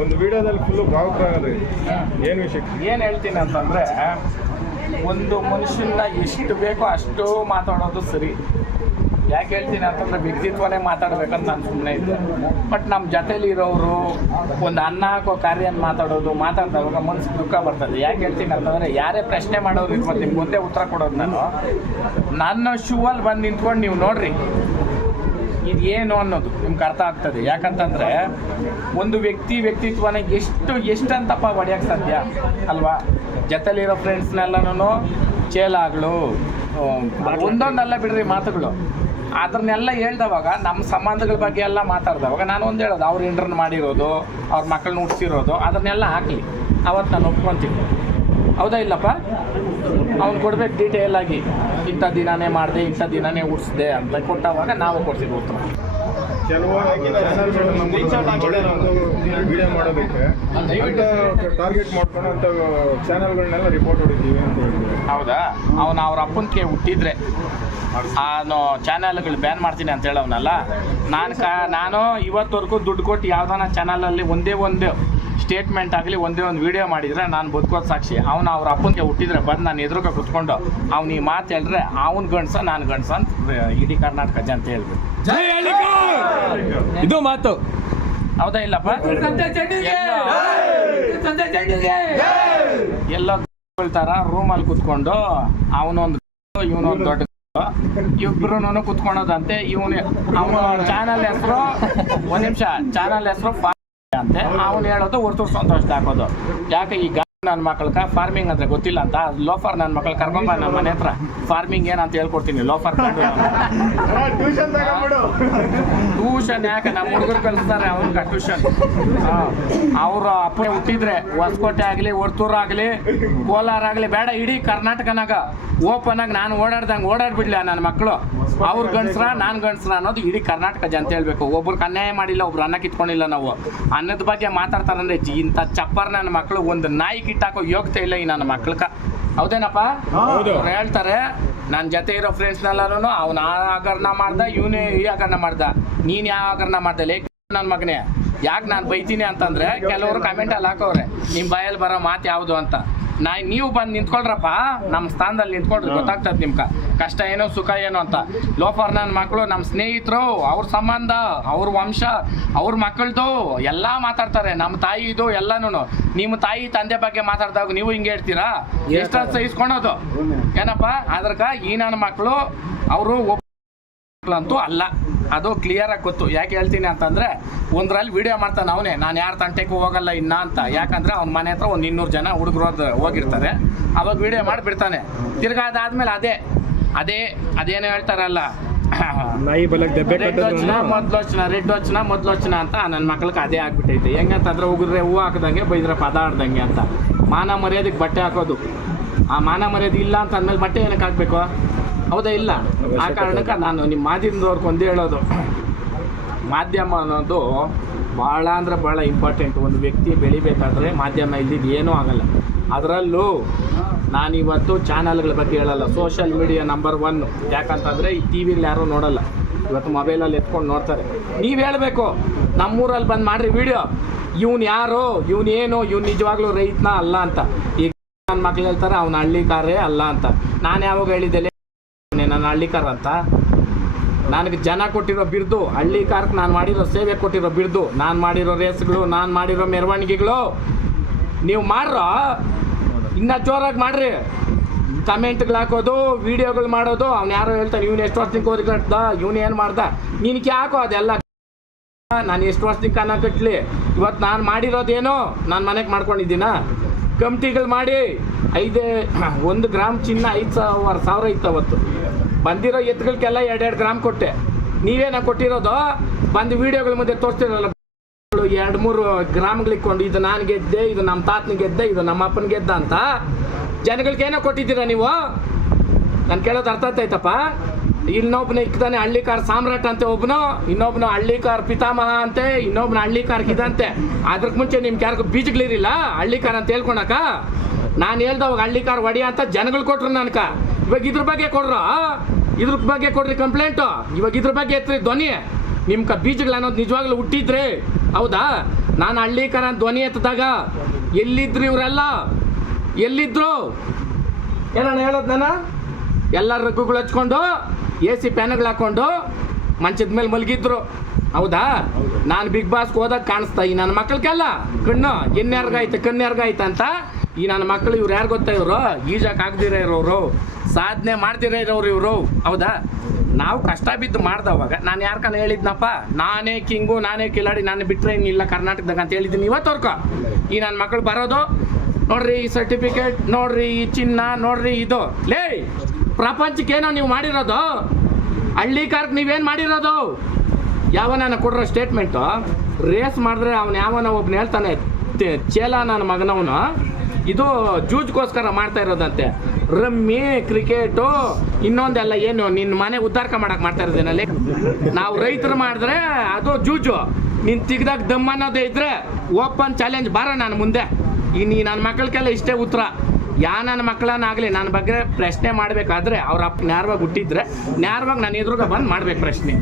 ಒಂದು ವಿಡಿಯೋದಲ್ಲಿ ಫುಲ್ಲು ಭಾವುಕರಾಗದ್ರಿ ಏನು ವಿಷಯ? ಏನು ಹೇಳ್ತೀನಿ ಅಂತಂದರೆ ಒಂದು ಮನುಷ್ಯನ ಎಷ್ಟು ಬೇಕೋ ಅಷ್ಟು ಮಾತಾಡೋದು ಸರಿ. ಯಾಕೆ ಹೇಳ್ತೀನಿ ಅಂತಂದರೆ ವ್ಯಕ್ತಿತ್ವನೇ ಮಾತಾಡ್ಬೇಕಂತ ನಾನು ಸುಮ್ಮನೆ ಇದ್ದೆ. ಬಟ್ ನಮ್ಮ ಜೊತೇಲಿ ಇರೋರು ಒಂದು ಅನ್ನ ಹಾಕೋ ಕಾರ್ಯನ ಮಾತಾಡೋದು ಮಾತಾಡಿದಾಗ ಮನ್ಸಿಗೆ ದುಃಖ ಬರ್ತದೆ. ಯಾಕೆ ಹೇಳ್ತೀನಿ ಅಂತಂದರೆ ಯಾರೇ ಪ್ರಶ್ನೆ ಮಾಡೋರು ಇರ್ಬೋದು ನಿಮ್ಗೆ ಮುಂದೆ ಉತ್ತರ ಕೊಡೋದು ನಾನು. ನನ್ನ ಶೂವಲ್ಲಿ ಬಂದು ನಿಂತ್ಕೊಂಡು ನೀವು ನೋಡ್ರಿ. ಇದು ಏನು ಅನ್ನೋದು ನಿಮ್ಗೆ ಅರ್ಥ ಆಗ್ತದೆ. ಯಾಕಂತಂದ್ರೆ ಒಂದು ವ್ಯಕ್ತಿ ವ್ಯಕ್ತಿತ್ವನ ಎಷ್ಟು ಎಷ್ಟಂತಪ್ಪ ಹೊಡೆಯಕ್ಕೆ ಸಾಧ್ಯ? ಅಲ್ವಾ? ಜೊತೆಲಿರೋ ಫ್ರೆಂಡ್ಸ್ನೆಲ್ಲನೂ ಚೇಲಾಗಳು ಒಂದೊಂದಲ್ಲ ಬಿಡ್ರಿ ಮಾತುಗಳು. ಅದನ್ನೆಲ್ಲ ಹೇಳ್ದವಾಗ ನಮ್ಮ ಸಂಬಂಧಗಳ ಬಗ್ಗೆ ಎಲ್ಲ ಮಾತಾಡ್ದವಾಗ ನಾನು ಒಂದು ಹೇಳೋದು, ಅವ್ರು ಇಂಟರ್ನ್ ಮಾಡಿರೋದು, ಅವ್ರ ಮಕ್ಕಳನ್ನ ಹುಟ್ಟಿಸಿರೋದು ಅದನ್ನೆಲ್ಲ ಹಾಕಲಿ. ಅವತ್ತು ನಾನು ಒಪ್ಕೊತೀನಿ. ಹೌದಾ ಇಲ್ಲಪ್ಪ? ಅವ್ನು ಕೊಡ್ಬೇಕು ಡೀಟೇಲ್ ಆಗಿ. ಇಂಥ ದಿನಾನೇ ಮಾಡಿದೆ ಇಂಥ ದಿನಾನೇ ಉಡ್ಸಿದೆ ಅಂತ ಕೊಟ್ಟವಾಗ ನಾವು ಕೊಡ್ತೀವಿ ಉತ್ತರ. ಕೆಲವು ವಿಡಿಯೋ ಮಾಡೋದಕ್ಕೆ ಅಂತ ಟಾರ್ಗೆಟ್ ಮಾಡ್ಕೊಂಡು ಅಂತ ಚಾನಲ್ಗಳನ್ನೆಲ್ಲ ರಿಪೋರ್ಟ್ ಹೊಡಿತೀವಿ ಅಂತ ಹೌದಾ? ಅವನು ಅವ್ರ ಅಪ್ಪನಿಗೆ ಹುಟ್ಟಿದ್ರೆ ನಾನು ಚಾನಲ್ಗಳು ಬ್ಯಾನ್ ಮಾಡ್ತೀನಿ ಅಂತ ಹೇಳವನಲ್ಲ. ನಾನು ಕಾ ನಾನು ಇವತ್ತವರೆಗೂ ದುಡ್ಡು ಕೊಟ್ಟು ಯಾವ್ದಾನ ಚಾನಲಲ್ಲಿ ಒಂದೇ ಒಂದು ಸ್ಟೇಟ್ಮೆಂಟ್ ಆಗಲಿ ಒಂದೇ ಒಂದು ವಿಡಿಯೋ ಮಾಡಿದರೆ ನಾನು ಬದುಕೋದು ಸಾಕ್ಷಿ. ಅವನು ಅವ್ರ ಅಪ್ಪನಿಗೆ ಹುಟ್ಟಿದ್ರೆ ಬಂದು ನಾನು ಎದುರುಗ ಕುತ್ಕೊಂಡು ಅವ್ನು ಈ ಮಾತು ಹೇಳಿದ್ರೆ ಅವ್ನು ಗಂಡಸ ನಾನು ಗಂಡಸ ಅಂತ ಇಡೀ ಕರ್ನಾಟಕ ಜನತೆ ಹೇಳ್ಬೇಕು! ಇದು ಮಾತು. ಹೌದಾ ಇಲ್ಲಪ್ಪ? ಎಲ್ಲ ಹೇಳ್ತಾರ ರೂಮಲ್ಲಿ ಕುತ್ಕೊಂಡು ಅವನೊಂದು ಇವನೊಂದು ದೊಡ್ಡ ಇಬ್ರು ಕುತ್ಕೊಳೋದಂತೆ ಇವನು ಅವನ ಚಾನಲ್ ಹೆಸರು ಒಂದ್ ನಿಮಿಷ ಚಾನಲ್ ಹೆಸರು ಅಂತೆ ಅವನು ಹೇಳೋದು ಹೊರತು ಸಂತೋಷ ಹಾಕೋದು. ಯಾಕೆ ಈಗ ನನ್ನ ಮಕ್ಕಳ್ಕ ಫಾರ್ಮಿಂಗ್ ಅಂದ್ರೆ ಗೊತ್ತಿಲ್ಲ ಅಂತ. ಲೋಫರ್ ನನ್ನ ಮಕ್ಕಳು ಕರ್ಕೊಂಬ ನಮ್ಮ ಮನೆ ಹತ್ರ. ಫಾರ್ಮಿಂಗ್ ಏನಂತ ಹೇಳ್ಕೊಡ್ತೀನಿ ಲೋಫರ್ ಟ್ಯೂಷನ್ ಟ್ಯೂಷನ್ ಯಾಕೆ? ನಮ್ಮ ಹುಡುಗರು ಕಲಿಸ್ತಾರೆ ಅವ್ರಿಗೆ ಟ್ಯೂಷನ್ ಅವ್ರ ಅಪ್ಪ ಹುಟ್ಟಿದ್ರೆ ಹೊಸಕೋಟೆ ಆಗಲಿ ಹೊರ್ತೂರು ಆಗಲಿ ಕೋಲಾರ ಆಗಲಿ ಬೇಡ ಇಡೀ ಕರ್ನಾಟಕನಾಗ ಓಪನ್ ಆಗಿ ನಾನು ಓಡಾಡ್ದಂಗೆ ಓಡಾಡ್ಬಿಡ್ಲಿ ನನ್ನ ಮಕ್ಕಳು ಅವ್ರ ಗಂಡಸ್ರ ನಾನು ಗಂಡಸ್ರ ಅನ್ನೋದು ಇಡೀ ಕರ್ನಾಟಕ ಜನತೆ ಹೇಳ್ಬೇಕು. ಒಬ್ರಿಗೆ ಅನ್ಯಾಯ ಮಾಡಿಲ್ಲ ಒಬ್ರು ಅನ್ನ ಕಿತ್ಕೊಂಡಿಲ್ಲ ನಾವು. ಅನ್ನದ ಬಗ್ಗೆ ಮಾತಾಡ್ತಾರಂದ್ರೆ ಇಂತ ಇಂಥ ಚಪ್ಪರ್ ನನ್ನ ಮಕ್ಕಳು ಒಂದು ನಾಯಿ ಕಿಟ್ಟಾಕೋ ಯೋಗ್ಯತೆ ಇಲ್ಲ ಈ ನನ್ನ ಮಕ್ಳಕ ಹೌದೇನಪ್ಪ. ಅವ್ರು ಹೇಳ್ತಾರೆ ನನ್ನ ಜೊತೆ ಇರೋ ಫ್ರೆಂಡ್ಸ್ನೆಲ್ಲರೂ ಅವ್ನು ಆ ಹಗರಣ ಮಾಡ್ದ ಇವನೇ ಈ ಹಗರಣ ಮಾಡ್ದ. ನೀನು ಯಾವ ಹಗರಣ ಮಾಡ್ದೆ? ಲೇ ನನ್ನ ಮಗನೇ. ಯಾಕೆ ನಾನು ಬೈತೀನಿ ಅಂತಂದ್ರೆ ಕೆಲವರು ಕಮೆಂಟಲ್ಲಿ ಹಾಕೋರೆ ನಿಮ್ಮ ಬಾಯಲ್ಲಿ ಬರೋ ಮಾತು ಯಾವುದು ಅಂತ. ನಾ ನೀವು ಬಂದು ನಿಂತ್ಕೊಳ್ರಪ್ಪ. ನಮ್ಮ ಸ್ಥಾನದಲ್ಲಿ ನಿಂತ್ಕೊಳ್ರಿ ಗೊತ್ತಾಗ್ತದೆ ನಿಮ್ಗೆ. ಕಷ್ಟ ಏನೋ ಸುಖ ಏನೋ ಅಂತ. ಲೋಫರ್ ನನ್ನ ಮಕ್ಕಳು ನಮ್ಮ ಸ್ನೇಹಿತರು ಅವ್ರ ಸಂಬಂಧ ಅವ್ರ ವಂಶ ಅವ್ರ ಮಕ್ಕಳದು ಎಲ್ಲ ಮಾತಾಡ್ತಾರೆ. ನಮ್ಮ ತಾಯಿ ಇದು ಎಲ್ಲಾನು ನಿಮ್ಮ ತಾಯಿ ತಂದೆ ಬಗ್ಗೆ ಮಾತಾಡಿದಾಗ ನೀವು ಹಿಂಗೆ ಹೇಳ್ತೀರಾ? ಎಷ್ಟು ಸಹಿಸ್ಕೊಳೋದು ಏನಪ್ಪ? ಅದ್ರಕ ಈ ನನ್ನ ಮಕ್ಕಳು ಅವರು ಮಕ್ಕಳಂತೂ ಅಲ್ಲ. ಅದು ಕ್ಲಿಯರ್ ಆಗಿ ಗೊತ್ತು. ಯಾಕೆ ಹೇಳ್ತೀನಿ ಅಂತಂದ್ರೆ ಒಂದ್ರಲ್ಲಿ ವಿಡಿಯೋ ಮಾಡ್ತಾನೆ ಅವನೇ ನಾನು ಯಾರ ತಂಟೆಗೂ ಹೋಗಲ್ಲ ಇನ್ನ ಅಂತ. ಯಾಕಂದ್ರೆ ಅವ್ನ ಮನೆ ಹತ್ರ ಒಂದು ಇನ್ನೂರು ಜನ ಹುಡುಗರು ಅದು ಹೋಗಿರ್ತಾರೆ. ಅವಾಗ ವಿಡಿಯೋ ಮಾಡಿ ಬಿಡ್ತಾನೆ ತಿರ್ಗಾ ಅದಾದ್ಮೇಲೆ ಅದೇ ಅದೇ ಅದೇನೋ ಹೇಳ್ತಾರಲ್ಲ. ನಾಯಿ ಬಲಕ್ ದೆಬ್ಬೆ ರೆಡ್ ವಚನ ಮೊದ್ಲು ವಚನ ರೆಡ್ ವಚನ ಮೊದ್ಲು ವಚನ ಅಂತ ನನ್ನ ಮಕ್ಳಿಗೆ ಅದೇ ಆಗ್ಬಿಟ್ಟೈತೆ. ಹೆಂಗಂತಂದ್ರೆ ಉಗುದ್ರೆ ಹೂವು ಹಾಕ್ದಂಗೆ ಬೈದ್ರೆ ಪದ ಆಡ್ದಂಗೆ ಅಂತ. ಮಾನ ಮರ್ಯಾದೆಗೆ ಬಟ್ಟೆ ಹಾಕೋದು. ಆ ಮಾನ ಮರ್ಯಾದೆ ಇಲ್ಲ ಅಂತ ಅಂದ್ಮೇಲೆ ಬಟ್ಟೆ ಏನಕ್ಕೆ ಹಾಕ್ಬೇಕು? ಹೌದಾ ಇಲ್ಲ? ಆ ಕಾರಣಕ್ಕೆ ನಾನು ನಿಮ್ಮ ಮಾಧ್ಯಮದವ್ರಿಗೆ ಒಂದು ಹೇಳೋದು. ಮಾಧ್ಯಮ ಅನ್ನೋದು ಭಾಳ ಅಂದ್ರೆ ಭಾಳ ಇಂಪಾರ್ಟೆಂಟ್ ಒಂದು ವ್ಯಕ್ತಿ ಬೆಳಿಬೇಕಾದ್ರೆ ಮಾಧ್ಯಮ ಇಲ್ಲಿದ್ದು ಏನೂ ಆಗಲ್ಲ. ಅದರಲ್ಲೂ ನಾನಿವತ್ತು ಚಾನಲ್ಗಳ ಬಗ್ಗೆ ಹೇಳಲ್ಲ. ಸೋಷಿಯಲ್ ಮೀಡಿಯಾ ನಂಬರ್ ಒನ್ನು ಯಾಕಂತಂದರೆ ಈ ಟಿ ವಿಲಿ ಯಾರೂ ನೋಡಲ್ಲ. ಇವತ್ತು ಮೊಬೈಲಲ್ಲಿ ಎತ್ಕೊಂಡು ನೋಡ್ತಾರೆ. ನೀವು ಹೇಳಬೇಕು. ನಮ್ಮೂರಲ್ಲಿ ಬಂದು ಮಾಡಿರಿ ವಿಡಿಯೋ ಇವ್ನು ಯಾರು? ಇವ್ನು ಏನು? ಇವ್ನು ನಿಜವಾಗ್ಲೂ ರೈತನ ಅಲ್ಲ ಅಂತ. ಈಗ ನನ್ನ ಮಕ್ಳು ಹೇಳ್ತಾರೆ ಅವ್ನು ಹಳ್ಳಿಕಾರೇ ಅಲ್ಲ ಅಂತ. ನಾನು ಯಾವಾಗ ಹೇಳಿದ್ದೆ ನನ್ನ ಹಳ್ಳಿಕಾರ ಅಂತ ನನಗೆ ಜನ ಕೊಟ್ಟಿರೋ ಬಿರ್ದು ಹಳ್ಳಿ ಕಾರ್ಕ್ ನಾನು ಮಾಡಿರೋ ಸೇವೆ ಕೊಟ್ಟಿರೋ ಬಿರ್ದು, ನಾನು ಮಾಡಿರೋ ರೇಸ್ಗಳು, ನಾನು ಮಾಡಿರೋ ಮೆರವಣಿಗೆಗಳು. ನೀವು ಮಾಡ್ರೋ? ಇನ್ನ ಜೋರಾಗಿ ಮಾಡ್ರಿ. ಕಮೆಂಟ್ಗಳು ಹಾಕೋದು, ವಿಡಿಯೋಗಳು ಮಾಡೋದು. ಅವ್ನು ಯಾರೋ ಹೇಳ್ತಾನೆ, ಇವ್ನು ಎಷ್ಟು ವರ್ಷದಿಂದ ಕೋರಿ ಕಟ್ದ? ಇವ್ನು ಏನು ಮಾಡ್ದ? ನಿನಗೆ ಯಾಕೋ ಅದೆಲ್ಲ? ನಾನು ಎಷ್ಟು ವರ್ಷದಿಂದ ಕನ್ನ ಕಟ್ಟಲಿ ಇವತ್ತು ನಾನು ಮಾಡಿರೋದೇನೋ? ನಾನು ಮನೆಗೆ ಮಾಡ್ಕೊಂಡಿದ್ದೀನ? ಕಮಿಟಿಗಳು ಮಾಡಿ, ಐದೇ, ಒಂದು ಗ್ರಾಮ್ ಚಿನ್ನ ಐದು ಸಾವಿರ ಸಾವಿರ ಇತ್ತು ಅವತ್ತು. ಬಂದಿರೋ ಎತ್ತುಗಳಿಗೆಲ್ಲ ಎರಡೆರಡು ಗ್ರಾಮ್ ಕೊಟ್ಟೆ. ನೀವೇನ ಕೊಟ್ಟಿರೋದು? ಬಂದು ವಿಡಿಯೋಗಳ ಮುಂದೆ ತೋರಿಸ್ತಿರಲ್ಲ ಎರಡು ಮೂರು ಗ್ರಾಮ್ಗಳಿಕ್ಕೊಂಡು ಇದು ನಾನು ಗೆದ್ದೆ, ಇದು ನಮ್ಮ ತಾತನ ಗೆದ್ದೆ, ಇದು ನಮ್ಮ ಅಪ್ಪನ ಗೆದ್ದ ಅಂತ. ಜನಗಳಿಗೆ ಏನೋ ಕೊಟ್ಟಿದ್ದೀರಾ ನೀವು? ನಾನು ಕೇಳೋದು ಅರ್ಥ ಆಯ್ತಪ್ಪ ಇನ್ನೊಬ್ಬನ ಇಕ್ತಾನೆ ಹಳ್ಳಿಕಾರ್ ಸಾಮ್ರಾಟ್ ಅಂತೆ ಒಬ್ಬನು ಇನ್ನೊಬ್ಬನ ಹಳ್ಳಿಕಾರ್ ಪಿತಾಮಹ ಅಂತೆ ಇನ್ನೊಬ್ಬನ ಹಳ್ಳಿಕಾರ್ ಇದಂತೆ. ಅದ್ರಕ್ ಮುಂಚೆ ನಿಮ್ಗೆ ಯಾರಿಗೂ ಬೀಜಗಳಿರಿಲ್ಲ ಹಳ್ಳಿಕಾರ್ ಅಂತ ಹೇಳ್ಕೊಳಕ? ನಾನು ಹೇಳ್ದವಾಗ ಹಳ್ಳಿಕಾರ್ ಒಡೆಯ ಅಂತ ಜನಗಳು ಕೊಟ್ರು ನನ್ಕ. ಇವಾಗ ಇದ್ರ ಬಗ್ಗೆ ಕೊಡ್ರ? ಇದ್ರ ಬಗ್ಗೆ ಕೊಡ್ರಿ ಕಂಪ್ಲೇಂಟು ಇವಾಗ ಇದ್ರ ಬಗ್ಗೆ ಎತ್ರಿ ಧ್ವನಿ. ನಿಮ್ಮ ಬೀಜಗಳು ಅನ್ನೋದು ನಿಜವಾಗ್ಲೂ ಹುಟ್ಟಿದ್ರೆ? ಹೌದಾ? ನಾನು ಹಳ್ಳಿಕರ ಧ್ವನಿ ಎತ್ತದಾಗ ಎಲ್ಲಿದ್ರು ಇವರೆಲ್ಲ? ಎಲ್ಲಿದ್ರು? ಏನಣ್ಣ ಹೇಳೋದು ನಾನು? ಎಲ್ಲ ರಗ್ಗುಗಳು ಹಚ್ಕೊಂಡು, ಎ ಸಿ ಫ್ಯಾನ್ಗಳು ಹಾಕೊಂಡು ಮಂಚದ ಮೇಲೆ ಮಲಗಿದ್ರು. ಹೌದಾ? ನಾನು ಬಿಗ್ ಬಾಸ್ಗೆ ಹೋದಾಗ ಕಾಣಿಸ್ತಾ ಈ ನನ್ನ ಮಕ್ಕಳಿಗೆಲ್ಲ ಕಣ್ಣು ಎನ್ಯಾರ್ಗಾಯ್ತು ಕನ್ಯಾರ್ಗಾಯ್ತು ಅಂತ ಈ ನನ್ನ ಮಕ್ಕಳು ಇವ್ರು ಯಾರು ಗೊತ್ತಾ ಇವರು? ಈಜಾಕ್ ಆಗ್ದಿರ ಇರೋರು ಸಾಧನೆ ಮಾಡ್ದಿರ ಇರೋರು ಇವರು. ಹೌದಾ? ನಾವು ಕಷ್ಟ ಬಿದ್ದು ಮಾಡ್ದವಾಗ ನಾನು ಯಾರ್ಕನ ಹೇಳಿದ್ನಪ್ಪ? ನಾನೇ ಕಿಂಗು, ನಾನೇ ಕಿಲಾಡಿ, ನಾನು ಬಿಟ್ಟರೆ ಇನ್ನಿಲ್ಲ ಕರ್ನಾಟಕದಾಗ ಅಂತ ಹೇಳಿದ್ದೀನಿ. ಇವತ್ತವರ್ಕ ಈ ನನ್ನ ಮಕ್ಕಳು ಬರೋದು, ನೋಡ್ರಿ ಈ ಸರ್ಟಿಫಿಕೇಟ್ ನೋಡ್ರಿ ಈ ಚಿನ್ನ, ನೋಡ್ರಿ ಇದು. ಲೇ ಪ್ರಪಂಚಕ್ಕೇನೋ ನೀವು ಮಾಡಿರೋದು? ಹಳ್ಳಿ ಕಾರ್ಕ್ ನೀವೇನು ಮಾಡಿರೋದು? ಯಾವನ ಕೊಡಿರೋ ಸ್ಟೇಟ್ಮೆಂಟು ರೇಸ್ ಮಾಡಿದ್ರೆ ಅವನು ಯಾವನ ಒಬ್ಬನ ಹೇಳ್ತಾನೆ ಚೇಲ ನನ್ನ ಮಗನವನು. ಇದು ಜೂಜ್ಗೋಸ್ಕರ ಮಾಡ್ತಾ ಇರೋದಂತೆ. ರಮ್ಮಿ, ಕ್ರಿಕೆಟು, ಇನ್ನೊಂದೆಲ್ಲ ಏನು ನಿನ್ನ ಮನೆ ಉದ್ದಾರಕ ಮಾಡಕ್ಕೆ ಮಾಡ್ತಾ ಇರೋದೇನಲ್ಲಿ? ನಾವು ರೈತರು ಮಾಡಿದ್ರೆ ಅದು ಜೂಜು. ನೀನು ತೆಗ್ದಾಗ ದಮ್ ಅನ್ನೋದೇ ಇದ್ರೆ ಓಪನ್ ಚಾಲೆಂಜ್ ಬಾರ ನಾನು ಮುಂದೆ. ಈ ನೀ ನನ್ನ ಮಕ್ಕಳಿಗೆಲ್ಲ ಇಷ್ಟೇ ಉತ್ತರ. ಯಾ ನನ್ನ ಮಕ್ಕಳನ್ನಾಗಲಿ ನನ್ನ ಬಗ್ಗೆ ಪ್ರಶ್ನೆ ಮಾಡಬೇಕಾದ್ರೆ ಅವ್ರ ಅಪ್ಪ ನ್ಯಾರವಾಗಿ ಹುಟ್ಟಿದ್ರೆ ನ್ಯಾರವಾಗಿ ನಾನು ಎದುರುಗ ಬಂದು ಮಾಡ್ಬೇಕು ಪ್ರಶ್ನೆ.